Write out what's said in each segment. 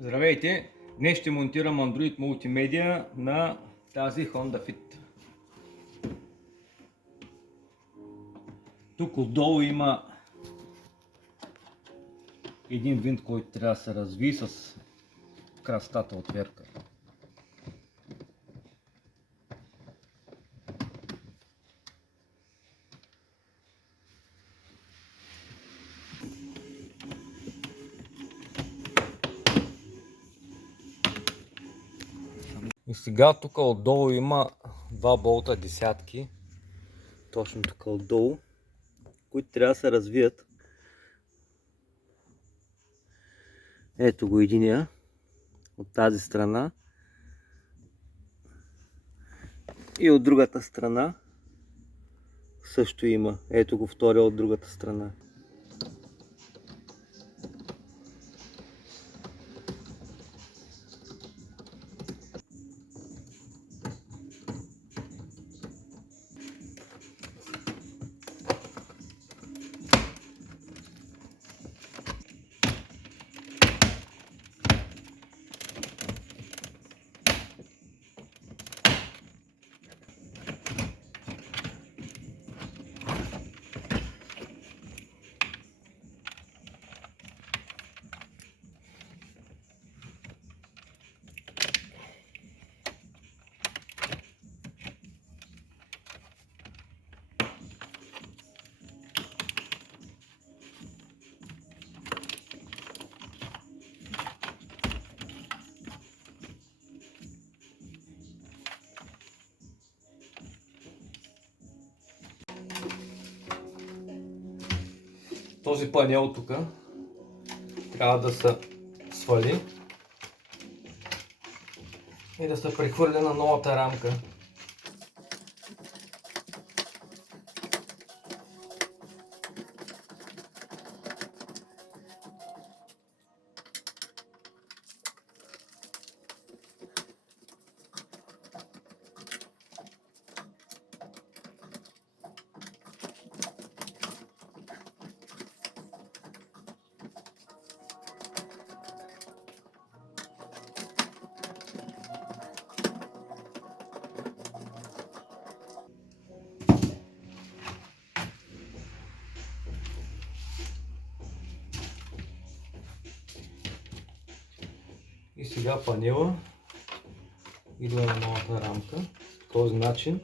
Здравейте! Днес ще монтирам Android мултимедия на тази Honda Fit. Тук отдолу има един винт, който трябва да се разви с крастата отверка. И сега тук отдолу има два болта десятки, точно тук отдолу, които трябва да се развият. Ето го единия от тази страна и от другата страна също има. Ето го втория от другата страна. Този панел тук трябва да се свали и да се прехвърли на новата рамка. И сега панела идва на новата рамка по този начин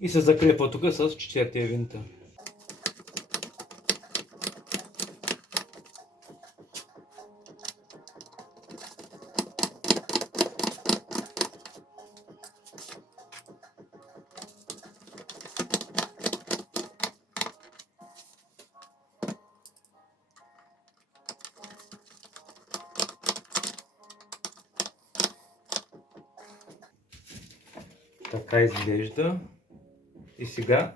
и се закрепва тук с четвъртия винта. Така изглежда. И сега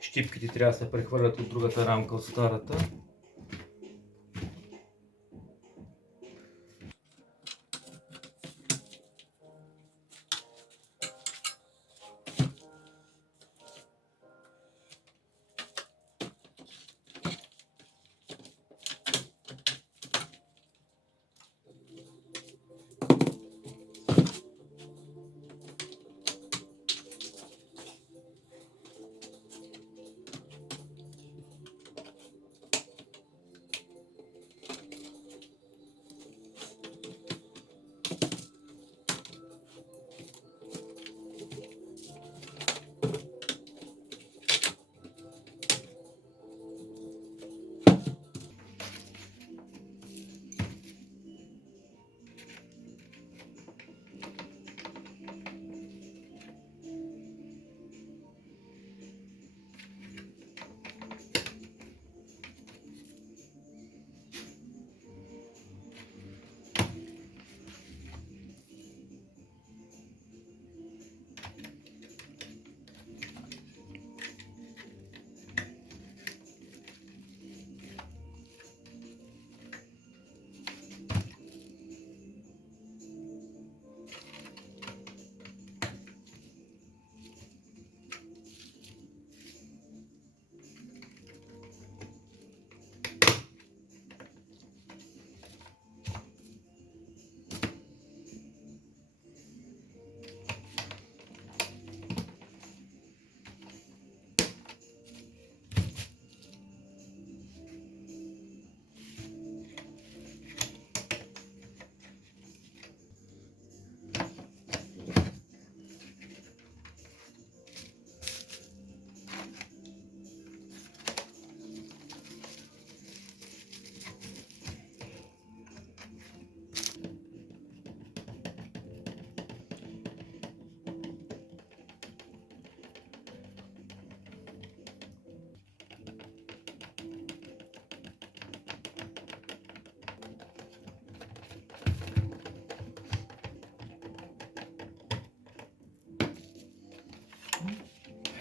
щипките трябва да се прехвърлят от другата рамка, от старата.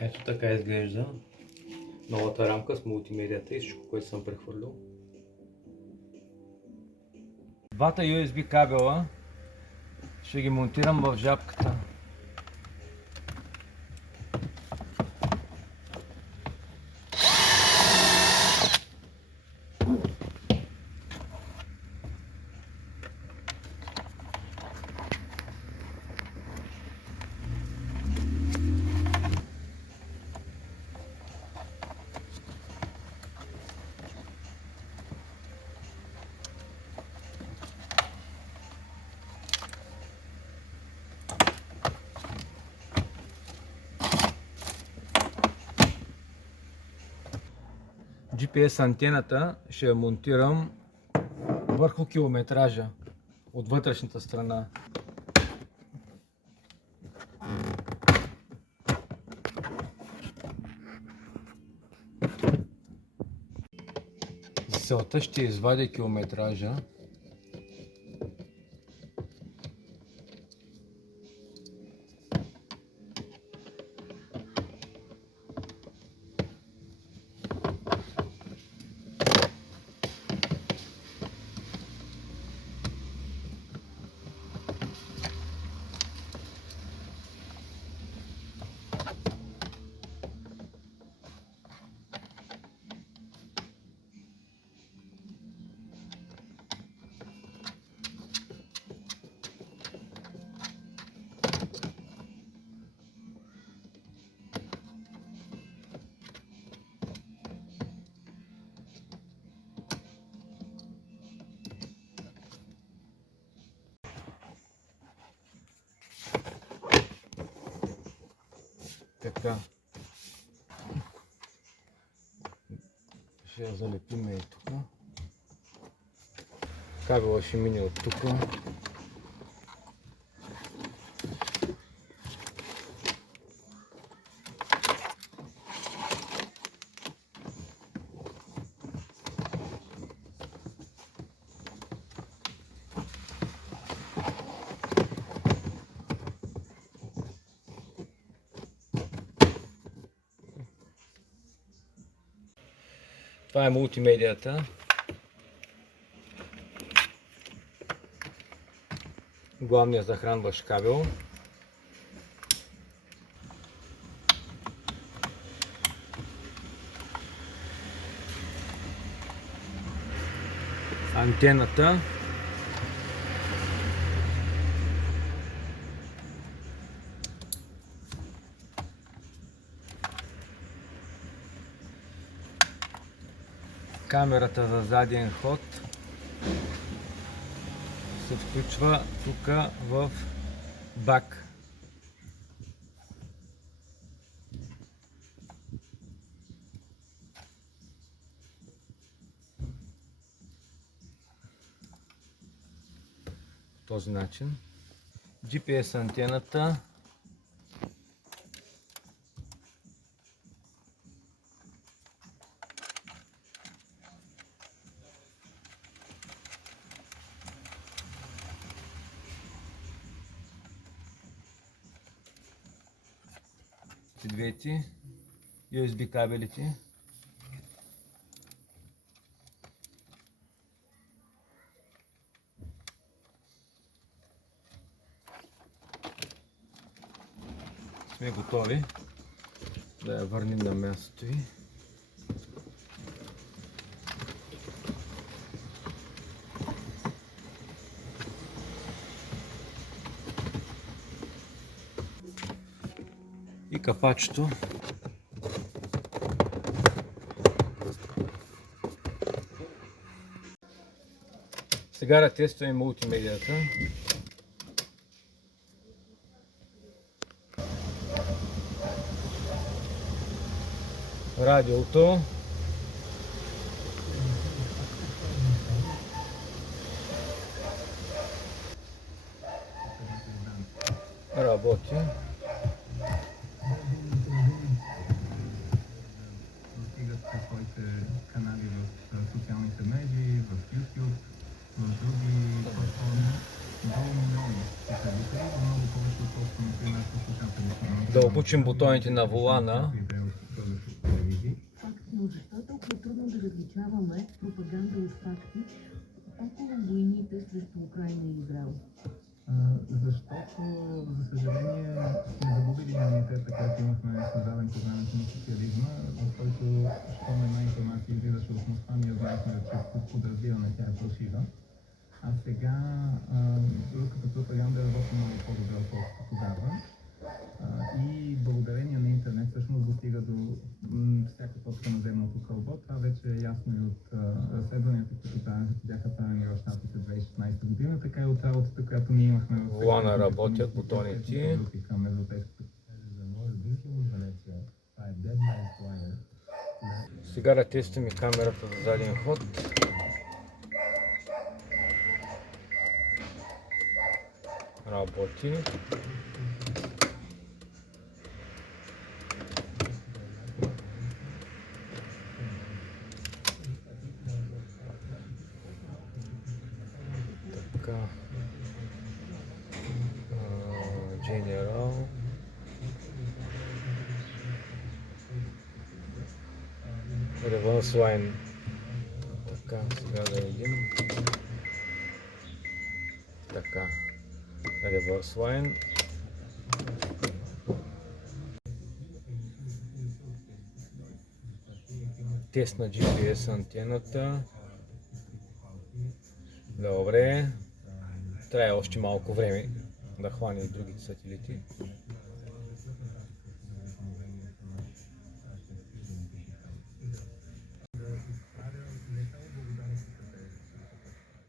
Ето така изглежда новата рамка с мултимедията и всичко, което съм прехвърлил. Двата USB кабела ще ги монтирам в жабката. GPS антената ще я монтирам върху километража от вътрешната страна. За целта ще извадя километража. Така. Ще я залепим и тук. Кабела ще мине от тук. Това е мултимедията. Главният захранващ кабел. Антената. Камерата за заден ход се включва тук в бак. По този начин. GPS антената. Двете USB кабелите. Сме готови да я върнем на мястото ѝ. И капачето. Сега да тестваме мултимедията. Радиото. Работи. Своите канали в социалните медии, в YouTube, в други платформи. До милиони потребители, много повече отколкото, например, по слушателите. Да обучим бутоните на волана. Факт, но защо е толкова трудно да различаваме пропаганда от факти около войните срещу Украйна и Израел? Защото, за съжаление, сме загубили имунитета, който имахме създаден по времето на социализма, в който, щом една информация излизаше от Москва, ние знаехме, че подразбираме, тя е фалшива. А сега руската пропаганда работи много по-добре, отколкото тогава. И благодарение на интернет всъщност достига до всяка точка на земното кълбо. Това вече е ясно и от разследванията, които бяха правени в Щатите 2016 година, така и от работата, която ние имахме в Волана работят бутоните. към европейската. Сега да тестваме камерата за заден ход. Работи. Така. General. Reverse line. Така, сега да видим. Така. Reverse line. Тест на GPS антената. Добре. Трябва още малко време да хване и другите сателити.